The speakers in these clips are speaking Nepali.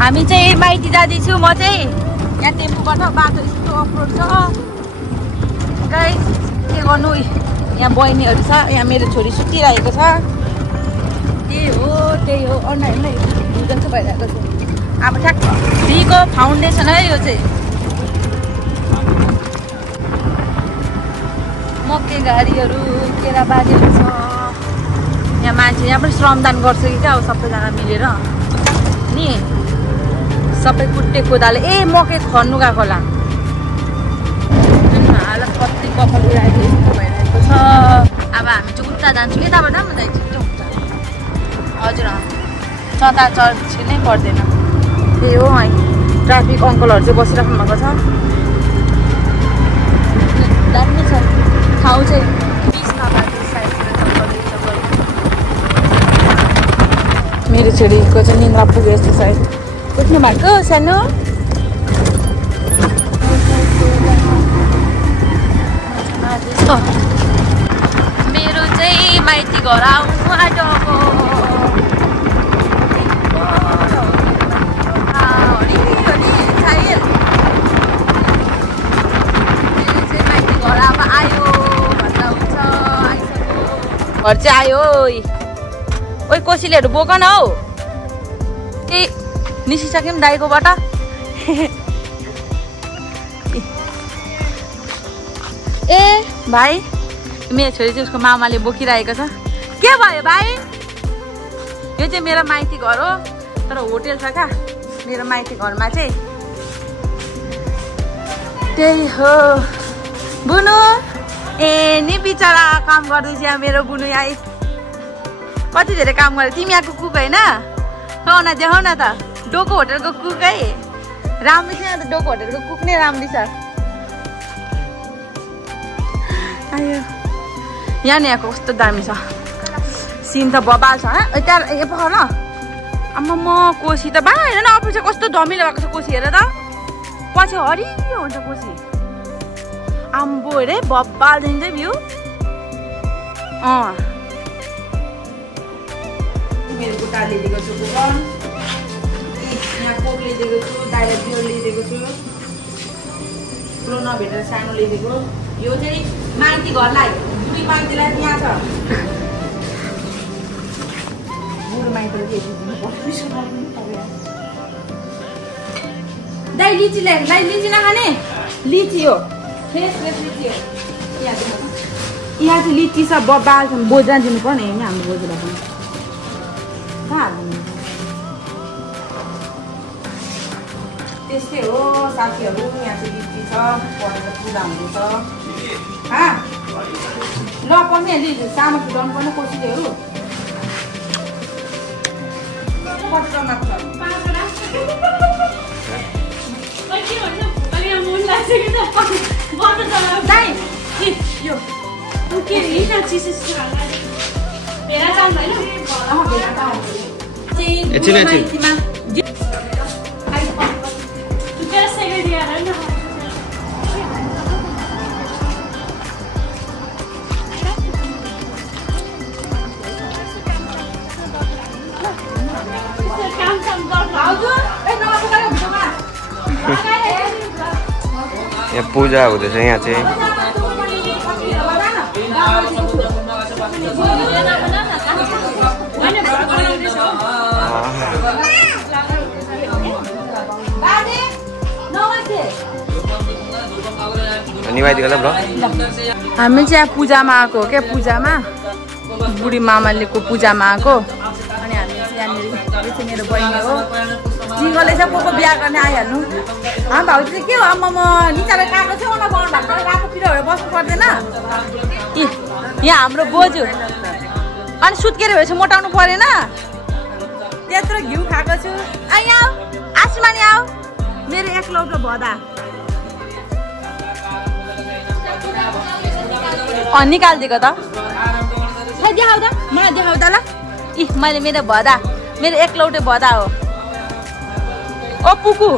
हामी चाहिँ माइती जाँदैछु म चाहिँ यहाँ टेम्पोबाट बाटो यस्तो अप्रोड छ गाइस के गर्नु यहाँ बहिनीहरू छ यहाँ मेरो छोरी सुतिरहेको छ त्यही हो अनुहारलाई जस्तो भइरहेको छ अब ठ्याक्क फ्रीको फाउन्डेसन है यो चाहिँ मकै गाडीहरू केराबारीहरू छ यहाँ मान्छे यहाँ पनि श्रमदान गर्छ कि क्या अब सबैजना मिलेर नि सबै कुट्टे कोदाले ए मकै खन्नु गएको होला हालत कति कपाल उडाएको यस्तो भइरहेको छ अब हामी चाहिँ उता जान्छौँ यताबाट पनि जान्छौँ उता हजुर चता चर्चिनै पर्दैन त्यही हो है ट्राफिक अङ्कलहरू चाहिँ बसिराख्नु भएको छ दामी छ ठाउँ चाहिँ मेरो छोरीको चाहिँ निन्द्रा पुग्यो जस्तो सायद उठ्नु भएको सानो मेरो चाहिँ माइती घर आउनु आँटेको घर चाहिँ आयो ओइ कोसीलेहरू बोक न हौ ए निसिसक्यौँ दाइकोबाट ए भाइ मेरो छोरी चाहिँ उसको मामाले बोकिरहेको छ के भयो भाइ यो चाहिँ मेरो माइती घर हो तर होटेल छ क्या मेरो माइती घरमा चाहिँ त्यही हो बुनु ए नि बिचरा काम गर्दैछ यहाँ मेरो बुनु यहाँ कति धेरै काम गरे तिमी यहाँको कुक होइन हो न देखाउ न त डोको होटेलको कुक है राम्रो छ त डोको होटेलको कुक नै राम्रो छ आयो यहाँ नि यहाँको कस्तो दामी छ सिन त बबाल छ त्यहाँ ए पख न आम्मा म कोसी त बा हेर न अफिस कस्तो धमिलो भएको छ कोसी हेर त पछि हरियो हुन्छ कोसी आम्बो हेरे बब्बाल दिन्छ भ्यू मेरो खुट्टा लिएको छु यहाँ कोक लिएको छु दाइलाई बियर लिएको छु ठुलो नभेटेर सानो लिएको यो चाहिँ माइती घरलाई बुढी माइतीलाई यहाँ छ बुढो माइतीलाई दाइ लिची ल्याएको दाइ लिची नखाने लिची हो फ्रेस लिची हो यहाँ चाहिँ लिची छ बब्बाल छ बोजरा दिनु पर्ने होइन हाम्रो बोजरा पनि त्यस्तै हो साथीहरू यहाँ चाहिँ लिची छ पढेर पूजा हुँदैछ ल पर्ने लिची चामल फुटाउनु पर्ने कोसीहरू कस्तो मात्र यो यहाँ पूजा हुँदैछ यहाँ चाहिँ हामी चाहिँ यहाँ पूजामा आएको हो क्या पूजामा बुढी मामालेको पूजामा आएको अनि हामी चाहिँ यहाँनिर यो चाहिँ मेरो बहिनी हो जिङ्गले चाहिँ को बिहा गर्ने आइहाल्नु हामी भाउजू चाहिँ के हो आम्मा म निचाले काको छेउमा बनाउनु भएको रातो पिरोहरू बस्नु पर्दैन यहाँ हाम्रो बोजू अनि सुत्केरी भएपछि मोटाउनु परेन त्यत्रो घिउ खाएको छु यहाँ आसमानी आऊ मेरो एकलौटो भदा निकालिदिएको त खै देखाउ त मलाई देखाउ त ल इ मैले मेरो भदा मेरो एकलौटे भदा हो ओ पुकु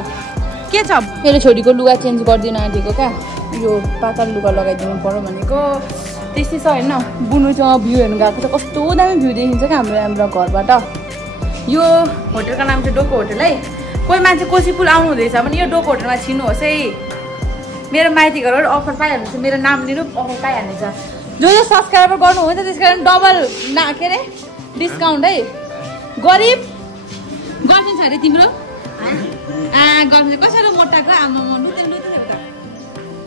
के छ मेरो छोरीको लुगा चेन्ज गरिदिन आँटेको क्या यो पातल लुगा लगाइदिनु पर्यो भनेको त्यस्तै छ होइन बुनुसँग भ्यू हेर्नु गएको छ कस्तो दामी भ्यू देखिन्छ क्या हाम्रो घरबाट यो होटेलको नाम चाहिँ डोको होटेल है कोही मान्छे कोसी पुल आउनु हुँदैछ भने यो डोको होटलमा छिर्नुहोस् है। मेरो माइती घरबाट अफर पाइहाल्नुहुन्छ, मेरो नाम लिनु अफर पाइहाल्नुहुन्छ। जो जो सब्सक्राइबर गर्नुहुन्छ त्यस कारण डबल के अरे डिस्काउन्ट है। गरिब गर्दिन्छ अरे तिम्रो गर्दिन्छ कसरी मोटाको आमा मनु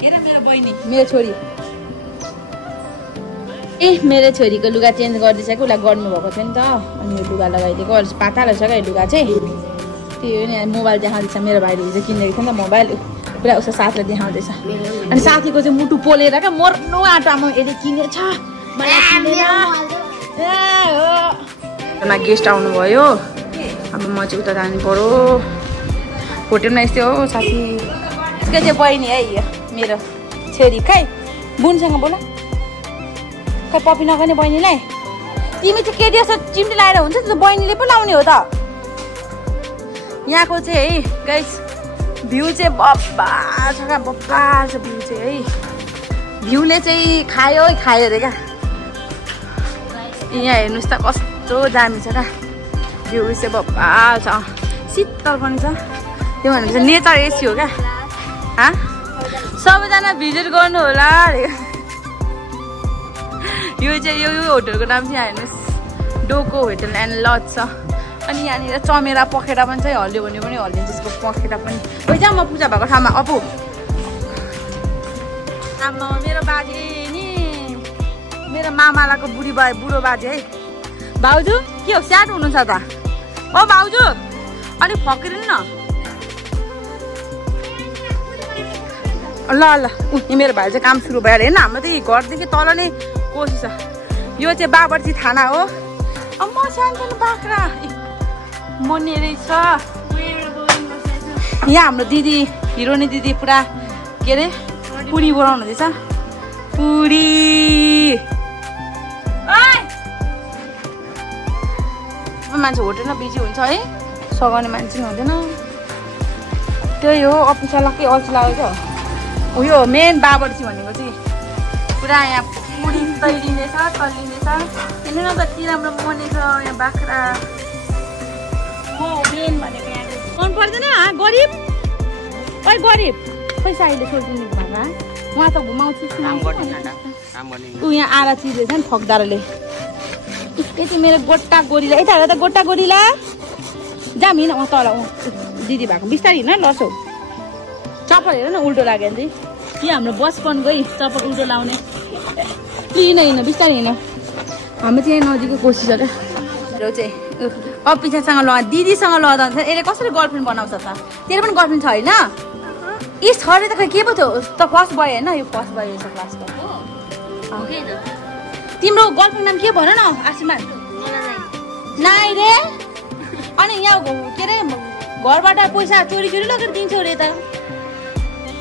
हेर मेरो बहिनी मेरो छोरी मेरो छोरीको लुगा चेन्ज गरिदिइसक्यो, उसलाई गर्नुभएको थियो नि त। अनि यो लुगा लगाइदिएको अलिक पातला रहेछ क्या लुगा चाहिँ। त्यो नि मोबाइल देखाउँदैछ, मेरो भाइले हिजो किनेको थियो नि त मोबाइल, पुरा उसको साथीलाई देखाउँदैछ। अनि साथीको चाहिँ मुटु पोलेर क्या मर्नु आँटामा यसले किनेछ गेस्ट आउनुभयो। अब म चाहिँ उता जानु पर्यो, होटेलमा यस्तै हो साथी। यसको चाहिँ बहिनी है यो मेरो छोरी। खै बुनसँग बोल खै पपी नगर्ने बहिनीलाई। तिमी चाहिँ केटी जस्तो चिम्टी लगाएर हुन्छ त्यो बहिनीले पो लाउने हो त। यहाँको चाहिँ है गाइस भ्यू चाहिँ बब्बा छ क्या, बब्बा छ भ्यू चाहिँ है। भ्यूले चाहिँ खायो अरे क्या। यहाँ हेर्नुहोस् त कस्तो दामी छ क्या, भ्यू चाहिँ बब्बा छ, शीतल पनि छ। त्यो भनेपछि नेचर एसी हो क्या। सबैजना भिजिट गर्नु होला अरे। यो चाहिँ यो होटलको नाम चाहिँ हेर्नुहोस् डोको होटल एन्ड लज छ। अनि यहाँनिर चमेरा पखेटा पनि छ, हल्लियो भने पनि हल्लिन्छ त्यसको पखेटा पनि। पैसा म पूजा भएको ठाउँमा अपु आमा मेरो बाजे नि मेरो मामालाको बुढो बाजे है। भाउजू के हो स्याट हुनुहुन्छ त? ओ भाउजू अलिक फक्रिनु न ल ल। मेरो भाइ चाहिँ काम सुरु भयो अरे। हेर्न हाम्रो त घरदेखि तल नै कोसी छ। यो चाहिँ बाबरजी थाना हो। अब म सानो बाख्रा मर्ने रहेछ। यहाँ हाम्रो दिदी हिरोनी दिदी पुरा के अरे पुरी बनाउनु हुँदैछ। पुरी मान्छे होटेलमा बिजी हुन्छ है, सघाउने मान्छे पनि हुँदैन। त्यही हो अफिस अलग्गै अल्छी लाग्यो क्या। उयो मेन बाबरजी भनेको चाहिँ पुरा यहाँ पुरी तैलिँदैछ हेर्नु न कति राम्रो बनेछ यहाँ बाख्रा। मेन भनेको यहाँ मन पर्दैन गरिब खै गरिब पैसा अहिले सोधिदिनु भएन। उहाँ त घुमाउँछु ऊ यहाँ आरा चिर्दैछ नि ठकदारले। यति मेरो गोटा गोरीला यता हेर त गोटा गोरीला जाम हिँड उहाँ तल दिदी भएको बिस्तारै हिँड लड्छौ। चप्पल हेर न उल्टो लाग्यो भने चाहिँ यहाँ हाम्रो बचपन गई चप्पल उल्टो लाउने। हिँड बिस्तारै हिँड। हाम्रो चाहिँ यहाँ नजिकै कोसिस छ क्या चाहिँ अब पछाडिसँग ल दिदीसँग लदा हुन्छ। यसले कसरी गर्लफ्रेन्ड बनाउँछ त? तेरो पनि गर्लफ्रेन्ड छ होइन? इस छ अरे त खै के पो थियो त? फर्स्ट भयो होइन? यो फर्स्ट भयो छ क्लासको। तिम्रो गर्लफ्रेन्ड नाम के भन न? आशीमा नाइ रे। अनि यहाँ के अरे घरबाट पैसा चोरी लगेर दिन्छौ अरे त?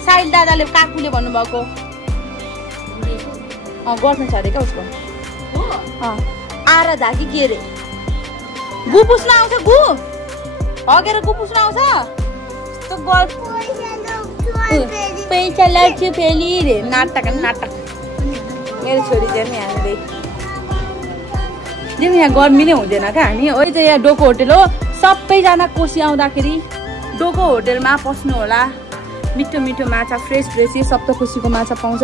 साहिल दादाले काकुले भन्नुभएको गर्लफ्रेन्ड छ अरे क्या उसको। आरा धाकी के अरे गु पुस्न आउँछ, गु हगेर गु पुस्न आउँछ। यस्तो पैसा लाग्छु फेरि रे नाटक मेरो छोरी चाहिँ यहाँनिर जिम यहाँ गर्मी नै हुँदैन क्या हामी। अहिले चाहिँ यहाँ डोको होटेल हो। सबैजना कोसी आउँदाखेरि डोको होटेलमा पस्नु होला। मिठो मिठो माछा फ्रेस यो सप्तकोशीको माछा पाउँछ।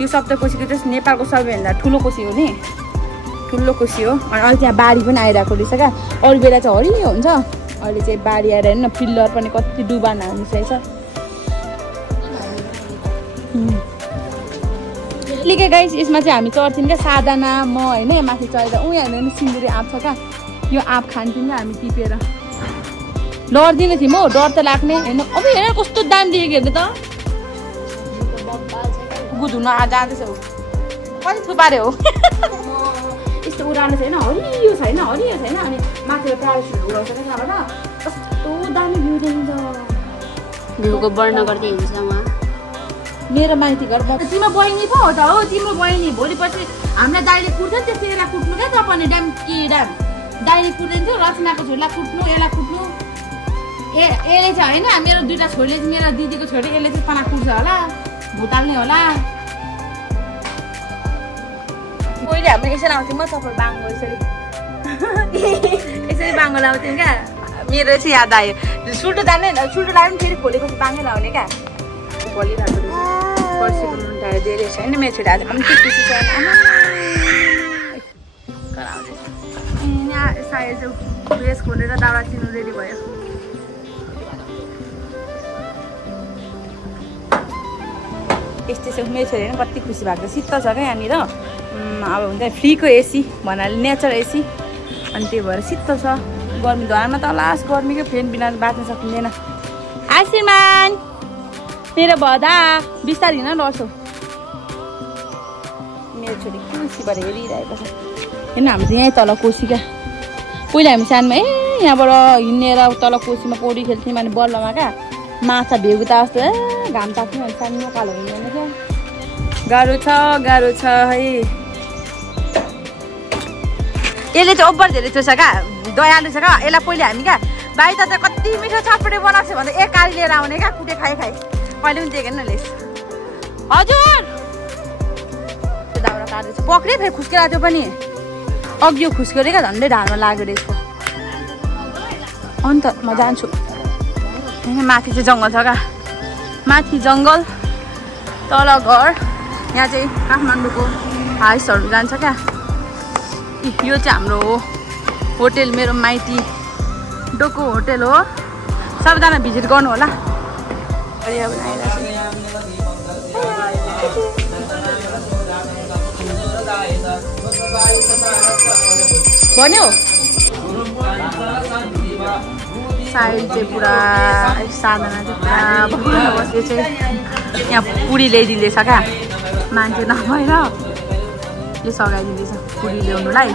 यो सप्तकोशीको चाहिँ नेपालको सबैभन्दा ठुलो कोसी हो नि, ठुलो कोसी हो। अनि अहिले त्यहाँ बारी पनि आइरहेको रहेछ क्या। अरू बेला चाहिँ हरियो हुन्छ, अहिले चाहिँ बारी आएर हेर्नु न पिल्लर पनि कति डुबान हालिसकेछ। लिके गाइस यसमा चाहिँ हामी चढ्थ्यौँ क्या साधना म होइन माथि चढेर ऊ यहाँ हेर्नु सिन्दुरी आँप छ क्या। यो आँप खान्थ्यौँ क्या हामी टिपेर। डर्दिने थियौँ हौ, डर त लाग्ने होइन। अब हेर कस्तो दाम दिएको हेर्नु त। गुधुन जाँदैछ कति थुपारे हो यस्तो उडाउने छैन, हरियो छैन अनि माथिबाट प्यारेसहरू उडाउँछ क्या त्यहाँबाट। कस्तो दामी भ्यू देखिन्छ। भ्यूको वर्णन गर्दै हिँड्छ उहाँ। मेरो माइती घर तिम्रो बहिनी पो हो त हो। तिम्रो बहिनी भोलि पछि हामीलाई दाइले कुट्छ नि त्यस्तो यसलाई कुट्नु क्या तपाईँ ड्याम के ड्याम दाइले कुट्दिन्थ्यो। रचनाको छोरीलाई कुट्नु यसलाई कुट्नु यसले चाहिँ होइन मेरो दुइटा छोरीले चाहिँ मेरो दिदीको छोरी यसले चाहिँ पना कुट्छ होला, भुताल्ने होला। पहिले हाम्रो यसरी आउँथ्यौँ म चप्पल बाङ्गो यसरी बाङ्गो लाउँथ्यौँ क्या। मेरो चाहिँ याद आयो सुल्टो जाने सुल्टो लाग्यो फेरि खोलेपछि बाँगै लाउने क्या बोलिरहेको रहेछ पर्सीको मुन्टाहरू धेरै छ नि मेरो छोरी आज कम्ती खुसी छ यहाँ सायद चाहिँ ड्रेस खोलेर दाउरा चिन्नु रेडी भयो यस्तै छ मेरो छोरी पनि कति खुसी भएको छ शीतल छ क्या यहाँनिर अब हुन्छ फ्रीको एसी भन्नाले नेचर एसी अनि त्यही भएर शीतल छ गर्मी धरानमा त लास्ट गर्मीको फेन बिना बाँच्न सकिँदैन आशीर्मान मेरो भदा बिस्तारै हिँड्न लड्छौ मेरो छोरी खुसी भएर हेरिरहेको छ होइन हामी चाहिँ यहीँ तल कोसी क्या पहिला हामी सानोमा यहाँबाट हिँडेर तल कोसीमा पौडी खेल्थ्यौँ अनि बल्लमा क्या माछा भेगु त जस्तो घाम ताप्थ्यौँ अनि सानो कालो हिँड्दैन क्या गाह्रो छ है यसले चाहिँ ओभर धेरै चोर्छ क्या दयालु छ क्या यसलाई पहिले हामी क्या भाइ त कति मिठो चटपटे बनाएको छ भने एक गाडी लिएर आउने क्या कुटे खाइ कहिले पनि देखेन लेस हजुर त्यो दाउरा काट्दैछ पक्रियो फेरि खुस्केर त्यो पनि अघि यो खुस्क्यो क्या झन्डै ढाडमा लाग्यो रे यसको अन्त म जान्छु होइन माथि चाहिँ जङ्गल छ क्या माथि जङ्गल तल घर यहाँ चाहिँ काठमाडौँको हाइसहरू जान्छ क्या यो चाहिँ हाम्रो होटेल मेरो माइती डोको होटेल हो सबैजना भिजिट गर्नु होला भन्यो साइड चाहिँ पुरा साधना चाहिँ पुरा बस्यो चाहिँ यहाँ पुरी ल्याइदिँदैछ क्या मान्छे नभएर यो सघाइदिँदैछ पुरी ल्याउनुलाई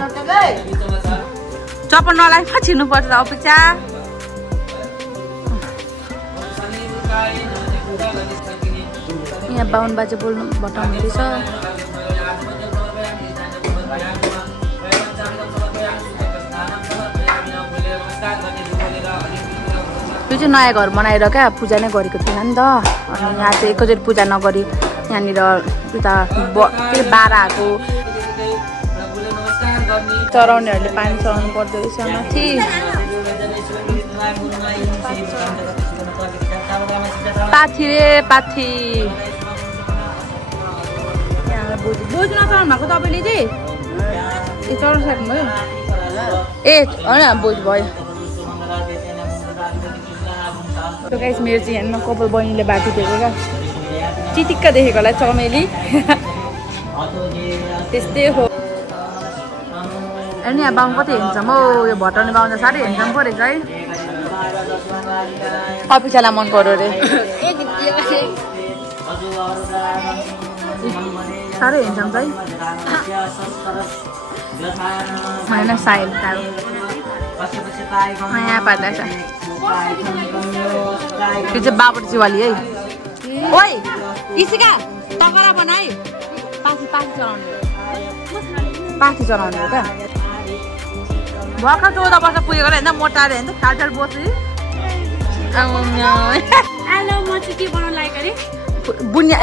चप्पल नलाइ पछि छिर्नुपर्छ अपेक्षा यहाँ बाहुन बाजे बोल्नु बताउनुहुँदैछ यो चाहिँ नयाँ घर बनाएर क्या पूजा नै गरेको थिएन नि त अनि यहाँ चाहिँ एकैचोटि पूजा नगरी यहाँनिर उता के बाराको चराउनेहरूले पानी चढाउनु पर्दो रहेछ माथि पाथी रे पाथी बोजू नचढाउनु भएको तपाईँले चाहिँ ए चढाउनु सक्नुभयो ए होइन बोजू भयो गाइस मेरो चाहिँ यहाँ कपाल बहिनीले बाटो दिएको क्या चिटिक्क देखेको होला चमेली त्यस्तै हो अनि यहाँ बाउ कति हेर्छम हौ यो भटाउने बाउ त साह्रै हेर्छम पो रहेछ है अफिसालाई मन पर्यो अरे साह्रै हेर्छम है होइन साइल यहाँ पार्दैछ यो चाहिँ बाबरजीवाली है ओइ इसिका तकरा बनाइ पाथी चलाउने हो क्या भर्खर 14 वर्ष पुगेको होइन मोटाएर होइन ठाल बस्छु बुनिया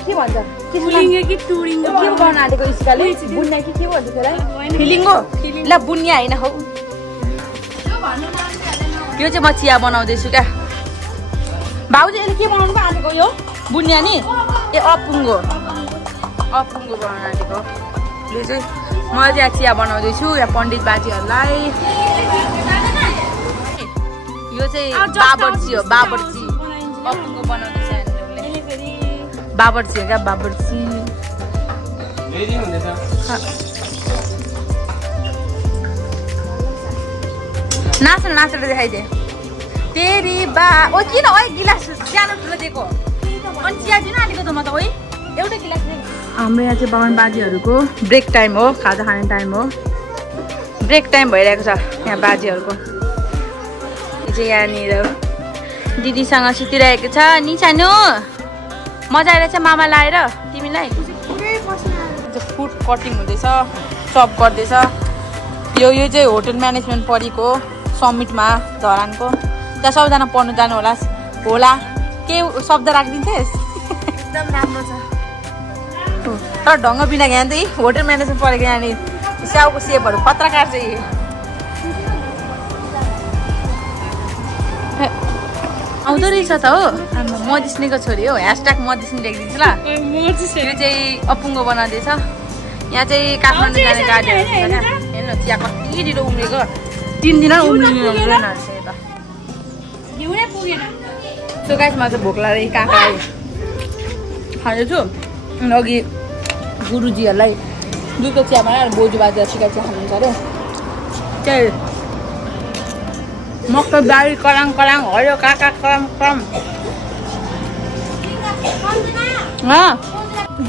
के भन्छ के गर्न आँटेको इस्काले बुनिया के भन्छ त्यसलाई फिलिङ्गो ल बुनिया होइन हौ यो चाहिँ म चिया बनाउँदैछु क्या भाउजू यसले के बनाउनु पो आँटेको यो बुनिया नि ए अपुङ्गो बनाउनु आँटेको यो चाहिँ म चाहिँ चिया बनाउँदैछु यहाँ पण्डित बाजेहरूलाई यो चाहिँ बाबरची हो बाबरची अपुङ्गो बनाउँदैछ बाबरची हो क्या बाबरची नाचेर देखाइदिए तेरी बा ओ किन ओ गिलास सानो ठुलो दिएको अनि चिया दिन आँटेको त म त ओइ एउटै गिलास हाम्रो यहाँ चाहिँ बाहुन बाजेहरूको ब्रेक टाइम हो खाजा खाने टाइम हो ब्रेक टाइम भइरहेको छ यहाँ बाजेहरूको यो चाहिँ यहाँनिर दिदीसँग सुतिरहेको छ नि सानो मजा आइरहेछ मामा लाएर तिमीलाई फुड कटिङ हुँदैछ सर्भ गर्दैछ यो चाहिँ होटल म्यानेजमेन्ट पढेको समिटमा धरानको त्यहाँ सबैजना पढ्नु जानु होला के शब्द राखिदिन्छेस् एकदम राम्रो छ तर ढङ्ग बिना यहाँ चाहिँ होटल म्यानेजमेन्ट पढेको यहाँनिर स्याउको सेपहरू पत्रकार चाहिँ आउँदो रहेछ त हो मदिस्नेको छोरी हो #मदिस्ने लेखिदिन्छु ल यो चाहिँ अपुङ्गो बनाउँदैछ यहाँ चाहिँ काठमाडौँ जाने गाडीहरू हेर्नु चिया कति ढिलो उम्रेको 3 दिन उम्रिनु सो गाइस म चाहिँ भोक लाग्दै काँक्रा खाँदैछु अघि गुरुजीहरूलाई दुधको चिया बनाएर बोजू बाजेर चिया खानुहुन्छ अरे त्यही मकै बारी कराङ कराङ हरियो काका कराङ कराङ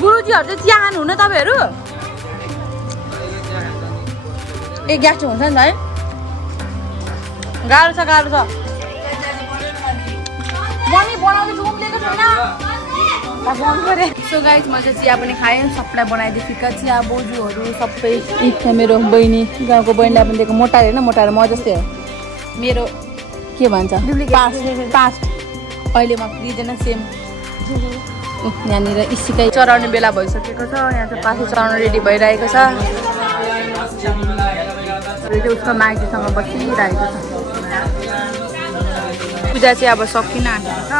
गुरुजीहरू चाहिँ चिया खानुहुन्न तपाईँहरू ए ग्यास चाहिँ हुन्छ नि त है गाह्रो छ मम्मी बनाउँदैछु उम्लेको छैन सो गाइस म चाहिँ चिया पनि खाएँ सबलाई बनाइदिएँ फिक्का चिया बोजूहरू सबै मेरो बहिनी गाउँको बहिनीलाई पनि दिएको मोटाएर होइन मोटाएर म जस्तै हो मेरो के भन्छ पास्ट अहिले म 3 जना सेम यहाँनिर इसिकै चढाउने बेला भइसकेको छ यहाँ चाहिँ पासे चढाउन रेडी भइरहेको छ उसको माइतीसँग बसिरहेको छ पूजा चाहिँ अब सकिन आँटेको छ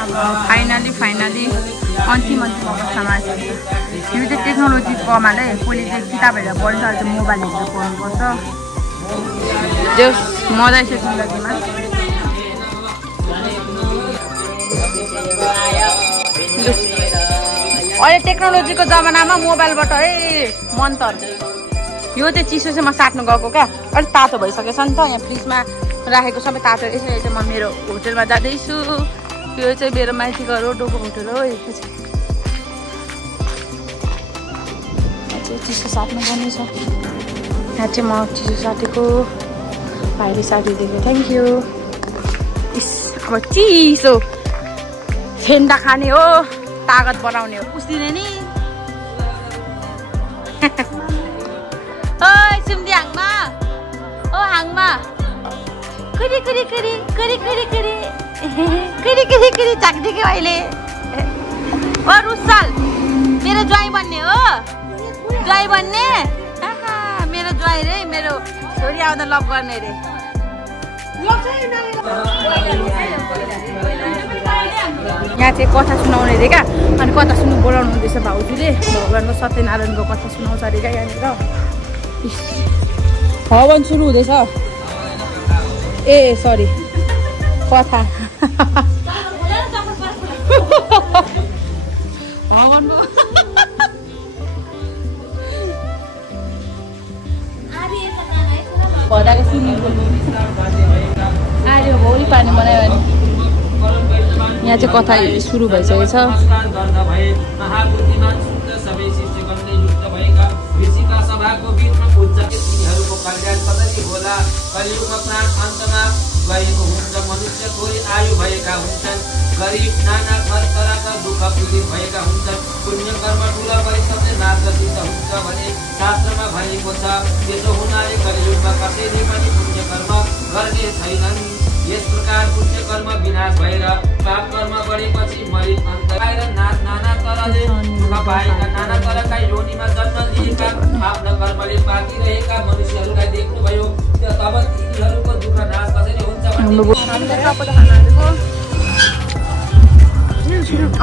अब फाइनली अन्तिम अवस्थामा आइसकेको छ यो चाहिँ टेक्नोलोजीको कमाल है पहिले चाहिँ किताबहरू पढ्छ अहिले चाहिँ मोबाइल हेरेर पढ्नुपर्छ जस मजा आइसक्यो जिन्दगीमा अहिले टेक्नोलोजीको जमानामा मोबाइलबाट है मन्तर यो चाहिँ चिसो चाहिँ म साट्नु गएको क्या अलिक तातो भइसकेछ नि त यहाँ फ्रिजमा राखेको सबै तातो यसरी चाहिँ म मेरो होटेलमा जाँदैछु यो चाहिँ मेरो माइतीको रोडोको होटल हो यो चाहिँ चिसो साट्नु पर्ने छ यहाँ चाहिँ म चिसो साटेको भाइले साटिदिएको थ्याङ्क यू इस अब चिसो ठेन्डा खाने हो तागत बनाउने हो उस्दिने नि ओइ सुम्दी हाङमा ओ हाङमा कुरी कुरी कुरी कुरी कुरी कुरी कुरी कुरी कुरी झाक्दिके अहिले ओ रुसाल मेरो ज्वाइँ बन्ने हो ज्वाइँ बन्ने मेरो ज्वाइँ रे मेरो छोरी आउँदा लभ गर्ने रे यहाँ चाहिँ कथा सुनाउने अरे क्या अनि कथा सुन्नु बोलाउनु हुँदैछ भाउजूले भगवान्को सत्यनारायणको कथा सुनाउँछ अरे क्या यहाँनिर हवन सुरु हुँदैछ ए सरी कथा हवनको भदाको सुनिङ आर्यो भोलि पानी बनायो भने यहाँ चाहिँ कथा सुरु भइसकेको छ मनुष्य थोरै आयु भएका हुन्छन् गरिब नाना तरका दुःख पीडित भएका हुन्छन् पुण्य कर्म ठुला परिश्रमले नाश गर्दिन्छ हुन्छ भने शास्त्रमा भनेको छ त्यसो हुनाले कलियुगमा कसैले पनि पुण्य कर्म गर्ने छैनन् यस प्रकार पुण्य कर्म विनाश भएर पाप कर्म गरेपछि मरित अन्त आएर नाना तरले दुःख पाएका नाना तरका योनिमा जन्म लिएका आफ्नो कर्मले पाकिरहेका मनुष्यहरूलाई देख्नुभयो तब तिनीहरूको दुःख नाश कसरी हुन्छ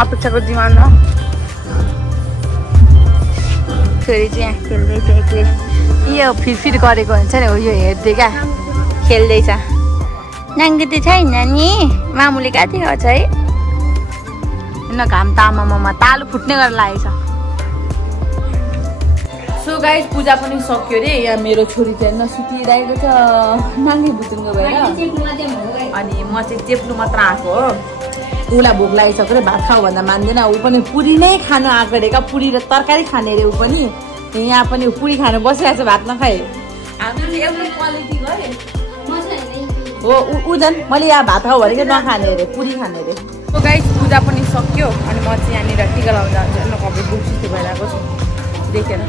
अपेक्षाको डिमान्ड हो छोरी चाहिँ यहाँ खेल्दैछ एक्लै यो फिरफिर गरेको हुन्छ नि हो यो हेर्दै क्या खेल्दैछ नाङ्गे त छैन नि मामुले कहाँ थियो छ है होइन घाम तामामा तालु फुट्ने गरेर लागेछ सो गाइस पूजा पनि सक्यो रे यहाँ मेरो छोरी चाहिँ नसुतिरहेको छ नाङ्गे भुटुङ्गो भएर अनि म चाहिँ चेप्नु मात्र आएको हो उसलाई भोक लागिसक्यो रे भात खाऊ भन्दा मान्दैन ऊ पनि पुरी नै खानु आएको अरे क्या पुरी र तरकारी खाने रे ऊ पनि यहाँ पनि पुरी खानु बसिरहेको छ भात नखाए हामीले एउटै क्वालिटी गरे हो ऊ झन् मैले यहाँ भात खाऊ भनेको नखाने अरे पुरी खाने अरे सो गाइस पूजा पनि सक्यो अनि म चाहिँ यहाँनिर टिका लाउन जान्छु न कपडा बुक्सित भइरहेको छु देखेर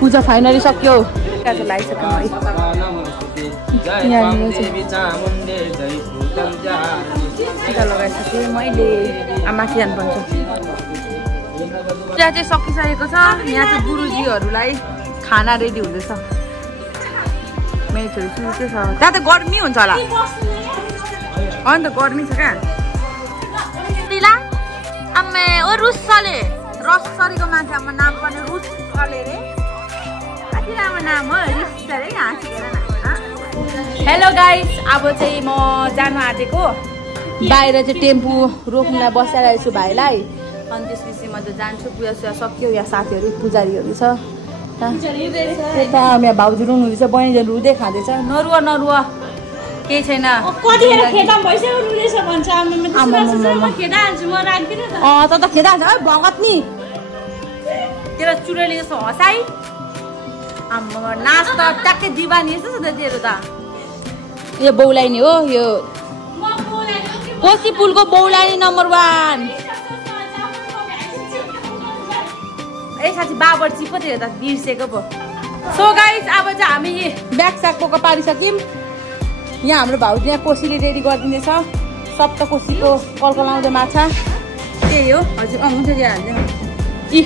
पूजा फाइनली सक्यो टिका चाहिँ लगाइसक्यो टिका लगाइसकेँ मैले माथि जानुपर्छ पूजा चाहिँ सकिसकेको छ यहाँ चाहिँ गुरुजीहरूलाई खाना रेडी हुँदैछ मेरो छोरी सुत्दै छ त्यहाँ त गर्मी हुन्छ होला अन्त गर्मी छ क्या दिला आम्मे ओ रुसले रसरीको मान्छे आमा नाम पनि रुसले रे कति राम्रो नाम हो रुसले हाँसिएर न हेलो गाइस अब चाहिँ म जानु आँटेको बाहिर चाहिँ टेम्पो रोक्नलाई बसाइरहेको छु भाइलाई अनि त्यसपछि म त जान्छु पूजा सक्यो यहाँ साथीहरू पुजारीहरू छ यता यहाँ भाउजू रुनुहुँदैछ बहिनीले रुँदै खाँदैछ नरुवा नरुवा केही छैन त खेदाहाल्छ है भगत नि तेरो चुरेली जस्तो हँसाइ आम्मा नाच त ट्याक्कै दिवानी जस्तो छ त तेरो त यो बौलाइनी हो यो कोसी पुलको बौलाइनी नम्बर 1 ए साथी बाबर चाहिँ कति हो त बिर्सेको पो सो गाइस अब चाहिँ हामी ब्याग स्याग पोको पारिसक्यौँ यहाँ हाम्रो भाउजू यहाँ कोसीले रेडी गरिदिँदैछ सप्त कोसीको कलकलाउँदो माछा त्यही हो हजुर हुन्छ दिइहाल्छ इ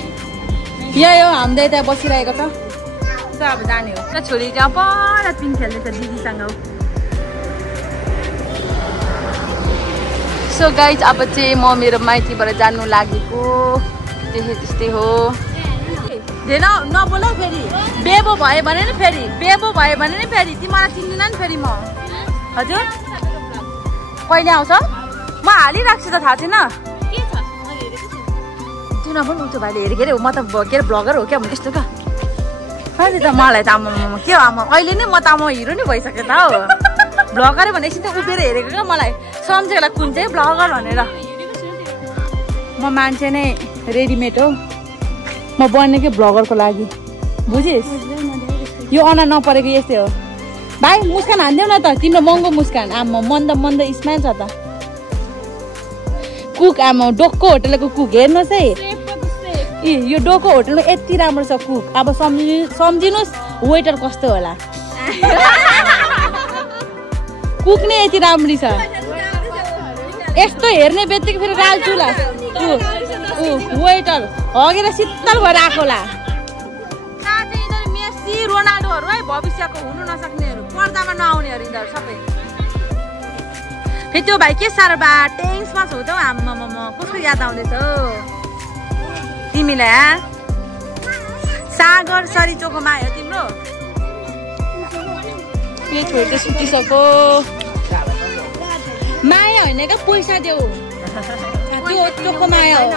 यही हो हामीले त्यहाँ बसिरहेको छ सो अब जाने हो र छोरी चाहिँ पर पिङ खेल्दैछ दिदीसँग सो गाइस अब चाहिँ म मेरो माइतीबाट जानु लागेको त्यस्तै हो धेन नबोल फेरि बेबो भयो भने नि फेरि बेबो भयो भने नि फेरि तिमीलाई चिन्दिन नि फेरि म हजुर कहिले आउँछ म हालिराख्छु त थाहा छैन त्यो नभन उठ्यो भाइले हेरेको अरे म त के अरे ब्लगर हो क्या म त्यस्तो क्या कति त मलाई त आमा के हो आमा अहिले नै म त आमा हिरो नि भइसक्यो त हो ब्लगरै भने एकछिन त उभिएर हेरेको क्या मलाई सम्झेको होला कुन चाहिँ ब्लगर भनेर म मान्छे नै रेडिमेड हो म बन्ने के ब्लगरको लागि बुझिस् यो अनुहार नपरेको यस्तै हो भाइ मुस्कान हान्देऊ न त तिम्रो महँगो मुस्कान आमा मन्द मन्द स्माइल छ त कुक आमा डोको होटलको कुक हेर्नुहोस् है ए यो डोको होटलमा यति राम्रो छ कुक अब सम्झिनुहोस् वेटर कस्तो होला कुक नै यति राम्री छ यस्तो हेर्ने बित्तिकै फेरि राल्चुला वेटर हगेर शीतल भएर आएको होला मेसी रोनाल्डोहरू है भविष्यको हुनु नसक्नेहरू पर्दामा नआउनेहरू यिनीहरू सबै फेरि त्यो भाइ के साह्रो बा टेन्समा छौ त आम्मा म कसको याद आउँदैछ तिमीलाई सागर सरी चोकोमा आयो तिम्रो यो छोरी त सुतिसक्यो माया होइन क्या पैसा देऊ त्यो चोको माया हो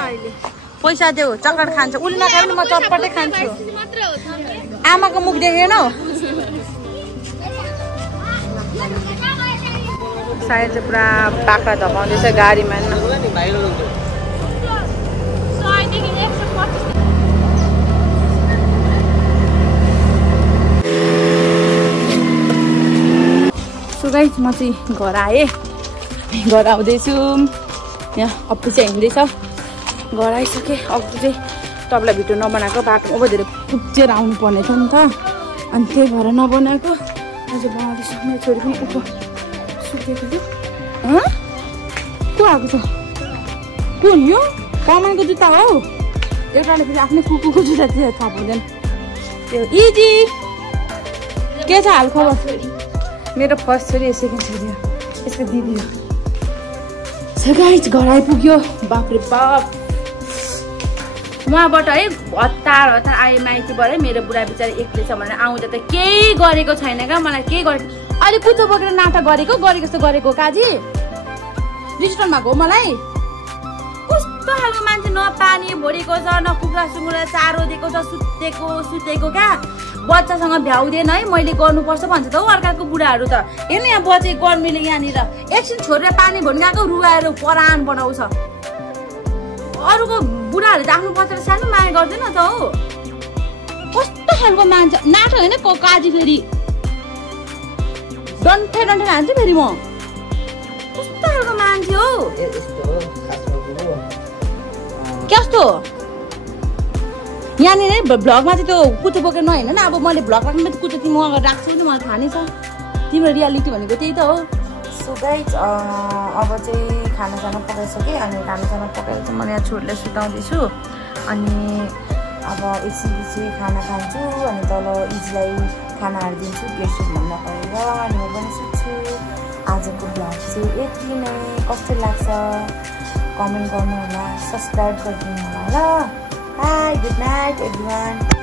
पैसा देऊ चक्कर खान्छ उसले नखायो भने म चटपटै खान्छु आमाको मुख देखेनौ सायद चाहिँ पुरा बाख्रा धपाउँदैछ गाडीमा सो गाइस म चाहिँ घर आएँ घर आउँदैछु यहाँ अप्पु चाहिँ हिँड्दैछ घर आइसकेँ अप्पु चाहिँ तपाईँलाई भिडियो नबनाएको बाटोमा अब धेरै पुगेर आउनु पर्ने छ नि त अनि त्यही भएर नबनाएको आज बनाउँदैछ मेरो छोरी पनि उप सुतेको थियो को आएको छ कुन यो कमानको जुत्ता हो एउटाले फेरि आफ्नै कुकुरको जुत्ता चाहिँ थाहा हुँदैन त्यो इजी के छ हाल खबर मेरो फर्स्ट छोरी सेकेन्ड छोरी हो यसको दिदी हो गाइस घर आइपुग्यो बापरे बाप उहाँबाट है हतार हतार आए माइतीबाट मेरो बुढा बिचारा एक्लै छ भनेर आउँदा त केही गरेको छैन क्या मलाई केही गरेको अहिले कुचो बोकेर नाटक गरेको जस्तो गरेको काजी रिस्टर्न भएको हो मलाई कस्तो खालको मान्छे न पानी भोरेको छ न कुखुरा सुँगुरा चारो दिएको छ सुतेको क्या बच्चासँग भ्याउँदैन है मैले गर्नुपर्छ भन्छ त हौ अर्काको बुढाहरू त हेर्नु यहाँ बच्चे गर्मीले यहाँनिर एकछिन छोडेर पानी भर्न गएको रुवाएर परान बनाउँछ अरूको बुढाहरूले त आफ्नो बच्चाले सानो माया गर्दैन त हो कस्तो खालको मान्छे नाटक होइन काजी फेरि डन्ठे हान्छु फेरि म कस्तो खालको मान्छे हो कस्तो यहाँनिर भ्लगमा चाहिँ त्यो कुचो बोकेर नहेर्न न अब मैले भ्लग राख्नु त कुचो तिमी अगाडि राख्छु नि मलाई थाहा नै छ तिम्रो रियालिटी भनेको त्यही त हो सो गाइस अब चाहिँ खानासाना पकाइसकेँ अनि खानासाना पकाएर चाहिँ मैले यहाँ छोरीलाई सुताउँदैछु अनि अब एकछिनपछि खाना खान्छु अनि तल इजीलाई खानाहरू दिन्छु प्लेट सुप भन्न परेर अनि म पनि सुत्छु आज आजको भ्लग चाहिँ यति नै। कस्तो लाग्छ कमेन्ट गर्नु होला, सब्स्क्राइब गरिदिनु होला ल। By, good night everyone.